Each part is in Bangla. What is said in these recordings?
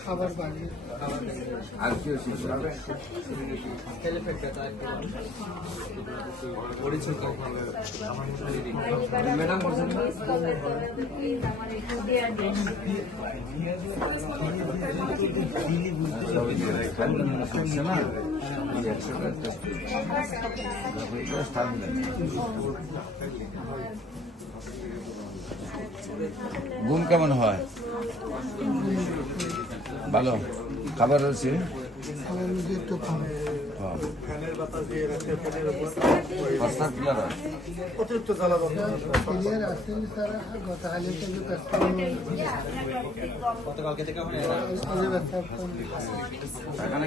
খাবার বানিয়ে আর কি ম্যাডাম বলছেন না? ঘুম কেমন হয়? ভালো? খাবার একটু খাবার হ্যাঁ। এখানে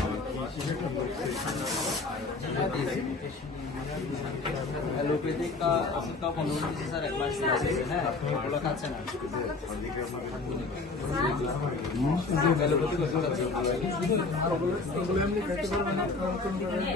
অ্যালোপ্যাথিক ওষুধ का পনেরো স্যার শুরু হয়েছে হ্যাঁ ওগুলো খাচ্ছে না। অ্যালোপ্যাথিক ওষুধ আছে ওগুলো এমনি খেতে পারবেন না, কারণ কোনো কারণে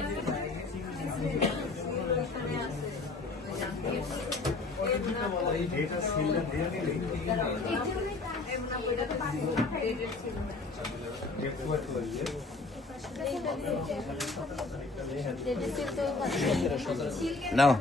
No.